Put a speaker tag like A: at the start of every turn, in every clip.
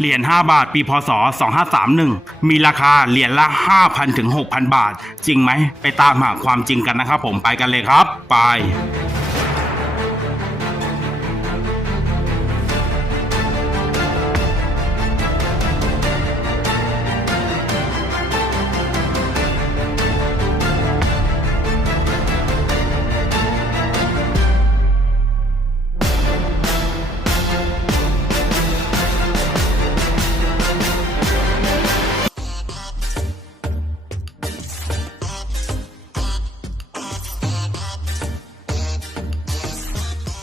A: เหรียญ5บาท ปีพศ 2531 มีราคาเหรียญละ 5,000ถึง6,000 บาท จริงไหม ไปตามหาความจริงกันนะครับผมไปกันเลยครับ ไป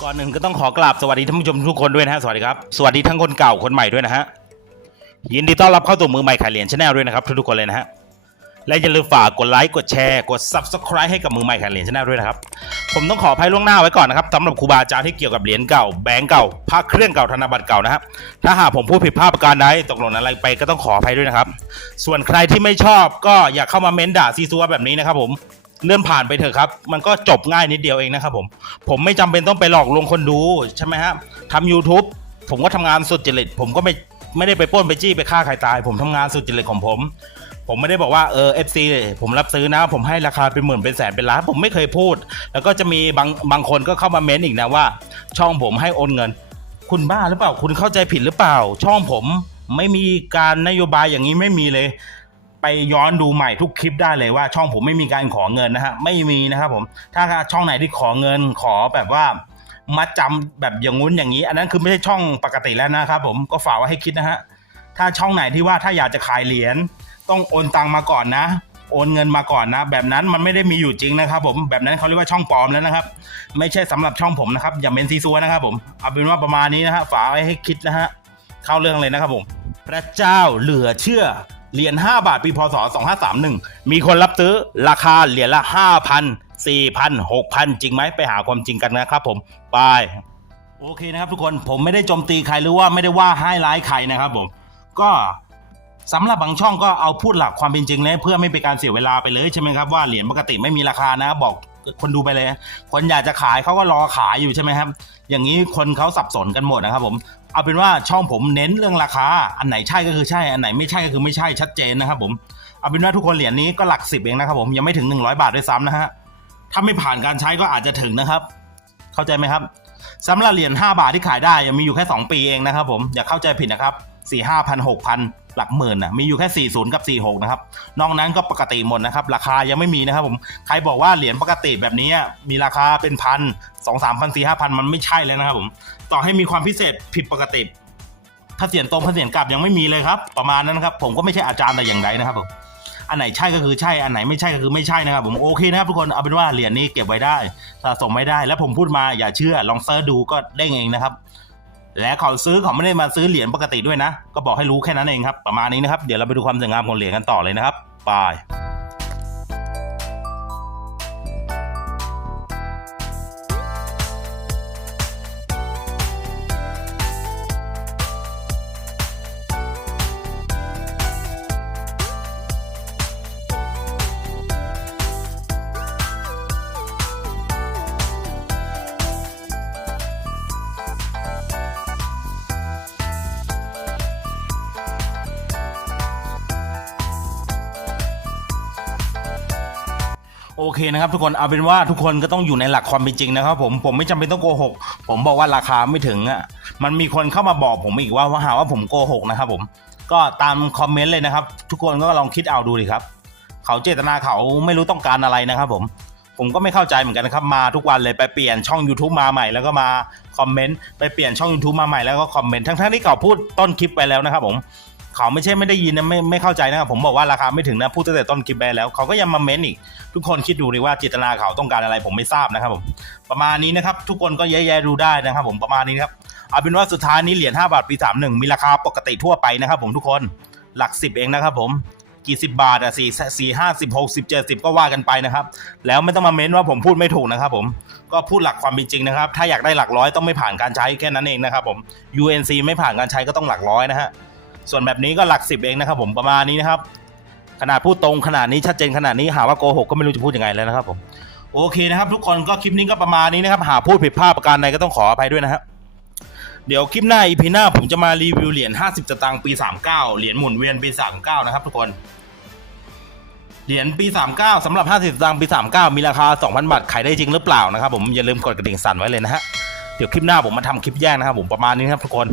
A: ก่อนหนึ่งก็ต้องขอกราบสวัสดีท่านผู้ชมทุกคนด้วยนะฮะสวัสดีครับสวัสดีทั้งคนเก่าคนใหม่ด้วยนะฮะยินดีต้อนรับเข้าสู่มือใหม่ขายเหรียญชาแนลด้วยนะครับทุกๆคนเลยนะฮะและอย่าลืมฝากกดไลค์กดแชร์กด subscribe ให้กับมือใหม่ขายเหรียญชาแนลด้วยนะครับผมต้องขออภัยล่วงหน้าไว้ก่อนนะครับสำหรับครูบาอาจารย์ที่เกี่ยวกับเหรียญเก่าแบงก์เก่าพระเครื่องเก่าธนบัตรเก่านะฮะถ้าหากผมพูดผิดพลาดประการใดตกหล่นอะไรไปก็ต้องขออภัยด้วยนะครับ ส่วนใครที่ไม่ชอบก็อย่าเข้ามาเม้นด่าซีซัวแบบนี้นะครับผม เลื่อนผ่านไปเถอะครับ มันก็จบง่ายนิดเดียวเองนะครับผม ผมไม่จำเป็นต้องไปหลอกลวงคนดูใช่ไหมฮะทำ YouTube ผมก็ทำงานสุดจริต ผมก็ไม่ไม่ได้ไปป้นไปจี้ไปฆ่าใครตาย ผมทำงานสุดจริตของผม ผมไม่ได้บอกว่าเออ FC ผมรับซื้อนะ ผมให้ราคาเป็นหมื่นเป็นแสนเป็นล้านผมไม่เคยพูด แล้วก็จะมีบางบางคนก็เข้ามาเม้นอีกนะว่า ช่องผมให้โอนเงิน คุณบ้าหรือเปล่า คุณเข้าใจผิดหรือเปล่า ช่องผมไม่มีการนโยบายอย่างนี้ไม่มีเลย ย้อนดูใหม่ทุกคลิปได้เลยว่า ช่องผมไม่มีการขอเงินนะฮะไม่มีนะครับผมถ้าช่องไหนที่ขอเงินขอแบบว่ามัดจำแบบอย่างงู้นอย่างนี้ อันนั้นคือไม่ใช่ช่องปกติแล้วนะครับผมก็ฝากไว้ให้คิดนะฮะถ้าช่องไหนที่ว่าถ้าอยากจะขายเหรียญต้องโอนตังมาก่อนนะ โอนเงินมาก่อนนะ แบบนั้นมันไม่ได้มีอยู่จริงนะครับผมแบบนั้นเขาเรียกว่าช่องปลอมแล้วนะครับ ไม่ใช่สำหรับช่องผมนะครับอย่าเป็นซีซัวนะครับผมเอาเป็นว่าประมาณนี้นะฮะฝากไว้ให้คิดนะฮะเข้าเรื่องเลยนะครับผม พระเจ้าเหลือเชื่อ เหรียญ5บาทปีพศ 2531 มีคนรับซื้อราคาเหรียญละ 5,000 4,000 6,000 จริงไหมไปหาความจริงกันนะครับผมไปโอเคนะครับทุกคนผมไม่ได้โจมตีใครหรือว่าไม่ได้ว่าให้ร้ายใครนะครับผมก็สำหรับบางช่องก็เอาพูดหลักความเป็นจริงเลยเพื่อไม่เป็นการเสียเวลาไปเลยใช่ไหมครับว่าเหรียญปกติไม่มีราคานะบอก คนดูไปเลย คนอยากจะขายเขาก็รอขายอยู่ใช่ไหมครับ อย่างนี้คนเขาสับสนกันหมดนะครับผมเอาเป็นว่าช่องผมเน้นเรื่องราคา อันไหนใช่ก็คือใช่ อันไหนไม่ใช่ก็คือไม่ใช่ชัดเจนนะครับผมเอาเป็นว่าทุกคนเหรียญนี้ก็หลักสิบเองนะครับผมยังไม่ถึง 100 บาทด้วยซ้ำนะฮะถ้าไม่ผ่านการใช้ก็อาจจะถึงนะครับ เข้าใจไหมครับสำหรับเหรียญ5บาทที่ขายได้ยังมีอยู่แค่ 2 ปีเองนะครับผมอย่าเข้าใจผิดนะครับ 4 5 0 0 6 0 0หกพันหลักหมื่นนะมีอยู่แค่ 40 กับ 46 นะครับ นอกนั้นก็ปกติหมดนะครับ ราคายังไม่มีนะครับผม ใครบอกว่าเหรียญปกติแบบนี้มีราคาเป็นพันสองสามพันสี่ห้าพันมันไม่ใช่แล้วนะครับผม ต่อให้มีความพิเศษผิดปกติ ถ้าเสียนตรงถ้าเสียนกลับยังไม่มีเลยครับ ประมาณนั้นครับ ผมก็ไม่ใช่อาจารย์แต่อย่างใดนะครับผม อันไหนใช่ก็คือใช่ อันไหนไม่ใช่ก็คือไม่ใช่นะครับผม โอเคนะครับทุกคน เอาเป็นว่าเหรียญนี้เก็บไว้ได้ สะสมไม่ได้ แล้วผมพูดมาอย่าเชื่อ ลองเซิร์ชดูก็เด้งเองนะครับ และเขาซื้อเขาไม่ได้มาซื้อเหรียญปกติด้วยนะ ก็บอกให้รู้แค่นั้นเองครับ ประมาณนี้นะครับ เดี๋ยวเราไปดูความสวยงามของเหรียญกันต่อเลยนะครับไป โอเคนะครับทุกคนเอาเป็นว่าทุกคนก็ต้องอยู่ในหลักความเป็นจริงนะครับผมผมไม่จำเป็นต้องโกหก ผมบอกว่าราคาไม่ถึงอะมันมีคนเข้ามาบอกผมอีกว่าว่าหาว่าผมโกหกนะครับผมก็ตามคอมเมนต์เลยนะครับ ทุกคนก็ลองคิดเอาดูดิครับ เขาเจตนาเขาไม่รู้ต้องการอะไรนะครับผมผมก็ไม่เข้าใจเหมือนกันนะครับมาทุกวันเลยไปเปลี่ยนช่อง YouTube มาใหม่แล้วก็มาคอมเมนต์ไปเปลี่ยนช่อง YouTube มาใหม่แล้วก็คอมเมนต์ทั้งๆที่เขาพูดต้นคลิปไปแล้วนะครับผม เขาไม่ใช่ไม่ได้ยินนะไม่ไม่เข้าใจนะครับผมบอกว่าราคาไม่ถึงนะพูดตั้งแต่ต้นคลิปไปแล้วเขาก็ยังมาเม้นอีก ทุกคนคิดดูดิว่าเจตนาเขาต้องการอะไรผมไม่ทราบนะครับผมประมาณนี้นะครับทุกคนก็แย่ๆดูได้นะครับ ผมประมาณนี้ครับเอาเป็นว่าสุดท้ายนี้เหรียญ5บาทปี31มีราคาปกติทั่วไปนะครับ ผมทุกคนหลักสิบเองนะครับ ผมกี่สิบบาทอะสี่สี่ห้าสิบหกสิบเจ็ดสิบก็ว่ากันไปนะครับ แล้วไม่ต้องมาเม้นว่าผมพูดไม่ถูกนะครับผมก็พูดหลักความเป็นจริงนะครับ ถ้าอยากได้หลักร้อยต้องไม่ผ่านการใช้แค่นั้นเองนะครับผม UNC ไม่ผ่านการใช้ก็ต้องหลักร้อยนะฮะ ส่วนแบบนี้ก็หลักสิบเองนะครับผมประมาณนี้นะครับ ขนาดพูดตรงขนาดนี้ชัดเจนขนาดนี้หาว่าโกหกก็ไม่รู้จะพูดยังไงแล้วนะครับผมโอเคนะครับทุกคนก็คลิปนี้ก็ประมาณนี้นะครับหากพูดผิดพลาดประการใดก็ต้องขออภัยด้วยนะครับเดี๋ยวคลิปหน้าอีพีหน้าผมจะมารีวิวเหรียญ50สตางค์ปี 39 เหรียญหมุนเวียนปี 39 นะครับทุกคน เหรียญปี 39สำหรับ 50สตางค์ปี 39 มีราคา 2,000 บาทขายได้จริงหรือเปล่านะครับผมอย่าลืมกดกระดิ่งสั่นไว้เลยนะฮะเดี๋ยวคลิปหน้าผมมาทำคลิปแยกนะครับผมประมาณนี้ครับทุกคน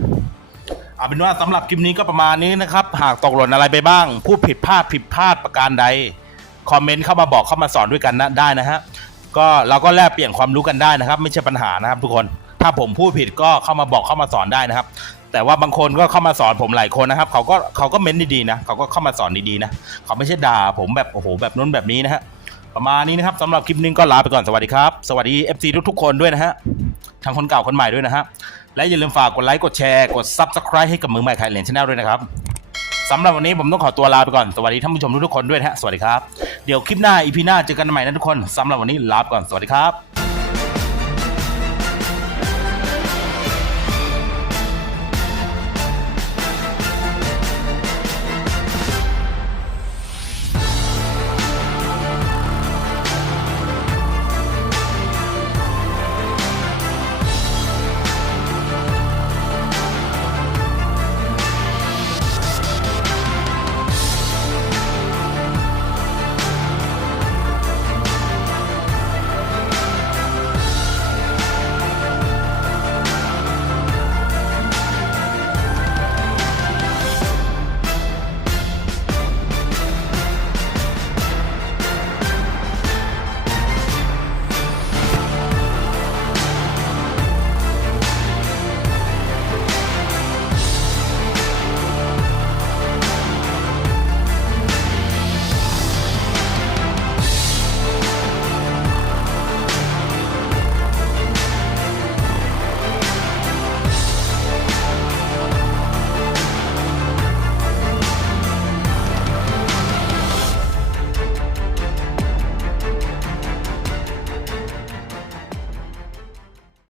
A: เอาเป็นว่าสำหรับคลิปนี้ก็ประมาณนี้นะครับ หากตกหล่นอะไรไปบ้าง พูดผิดพลาดผิดพลาดประการใด คอมเมนต์เข้ามาบอกเข้ามาสอนด้วยกันนะได้นะฮะ ก็เราก็แลกเปลี่ยนความรู้กันได้นะครับ ไม่ใช่ปัญหานะครับ ทุกคน ถ้าผมพูดผิดก็เข้ามาบอกเข้ามาสอนได้นะครับ แต่ว่าบางคนก็เข้ามาสอนผมหลายคนนะครับ เขาก็เขาก็เม้นดีๆนะเขาก็เข้ามาสอนดีๆนะเขาไม่ใช่ด่าผมแบบโอ้โหแบบนู้นแบบนี้นะฮะประมาณนี้นะครับสำหรับคลิปนี้ก็ลาไปก่อนสวัสดีครับ สวัสดี FC ทุกๆคนด้วยนะฮะ ทั้งคนเก่าคนใหม่ด้วยนะฮะ และอย่าลืมฝากกดไลค์กดแชร์กด Subscribe ให้กับมือใหม่ขายเหรียญชาแนลด้วยนะครับสำหรับวันนี้ผมต้องขอตัวลาไปก่อน สวัสดีท่านผู้ชมทุกๆคนด้วยนะฮะ สวัสดีครับ เดี๋ยวคลิปหน้าอีพีหน้าเจอกันใหม่นะทุกคนสำหรับวันนี้ลาไปก่อน สวัสดีครับ